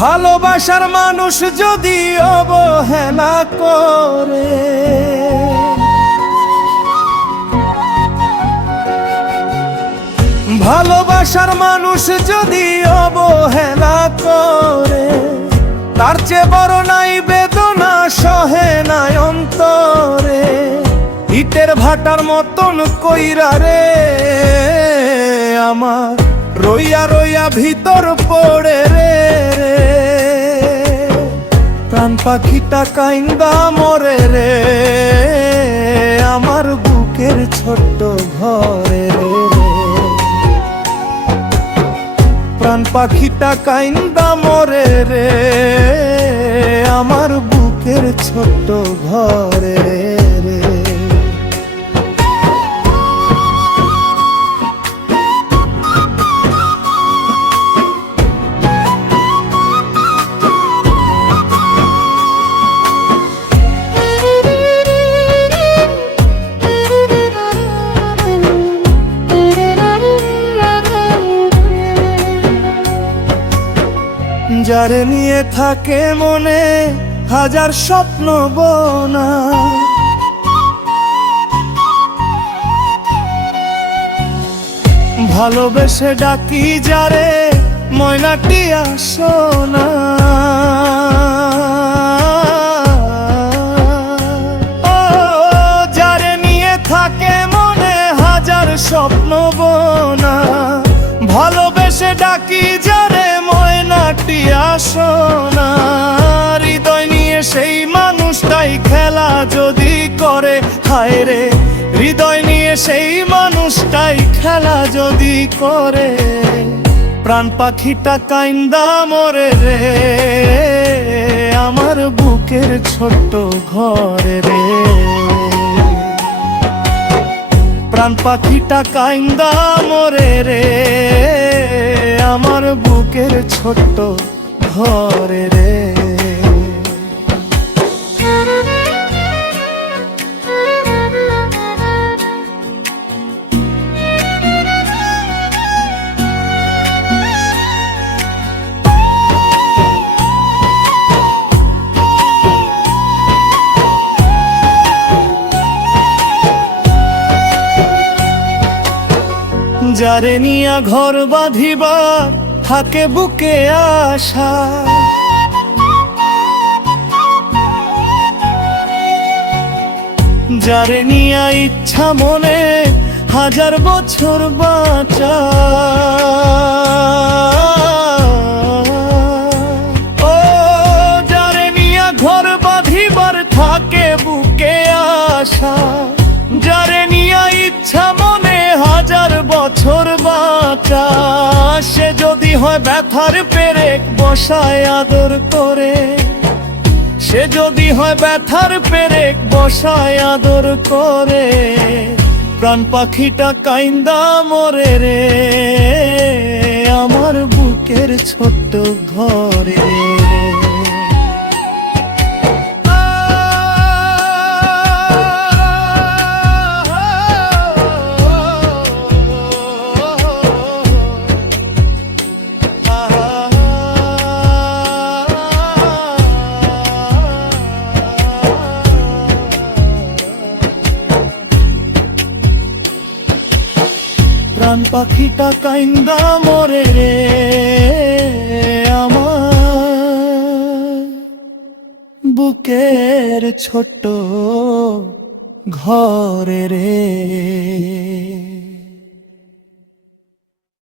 ভালোবাসার মানুষ যদি অবহেলা করে, ভালোবাসার মানুষ যদি অবহেলা করে, তার চেয়ে বড় নাই বেদনা সহে নাই অন্তরে। ইটের ভাটার মতন কইরা রে আমার রইয়া রইয়া ভিতর পড়ে রে, প্রাণ পাখিটা কাইন্দা মরে রে আমার বুকের ছোট্ট ঘরে রে। প্রাণ পাখিটা কাইন্দা মরে রে আমার বুকের ছোট্ট ঘরে রে। যারে নিয়ে থাকে মনে হাজার স্বপ্ন বোনা, ভালোবেসে ডাকি যারে ময়নাটিয়া সোনা। ও যারে নিয়ে থাকে মনে হাজার স্বপ্ন বোনা, ভালোবেসে ডাকি যারে ময়নাটিয়া সোনা। হৃদয় নিয়ে সেই মানুষটাই খেলা যদি করে, হায় রে হৃদয় নিয়ে সেই মানুষটাই খেলা যদি করে, প্রাণ পাখিটা কাইন্দা মরে রে আমার বুকের ছোট্ট ঘরে রে। প্রাণ পাখিটা কাইন্দা মরে রে আমার বুকের ছোট্ট ঘরে রে। যারে নিয়া ঘর বাঁধিবা থাকে বুকে আশা, যারে নিয়া ইচ্ছা মনে হাজার বছর বাঁচা। ও যারে নিয়া ঘর বাঁধিবার থাকে বুকে আশা, যারে নিয়া ইচ্ছা মনে হাজার বছর বাঁচা। সে যদি হয় ব্যথার পেরেক বসায় আদর করে, সে যদি হয় ব্যথার পেরেক বসায় আদর করে, প্রাণ পাখিটা কাইন্দা মরে রে আমার বুকের ছোট্ট ঘরে রে। প্রাণ পাখিটা কাইন্দা মরে রে আমার বুকের ছোট্ট ঘরে রে।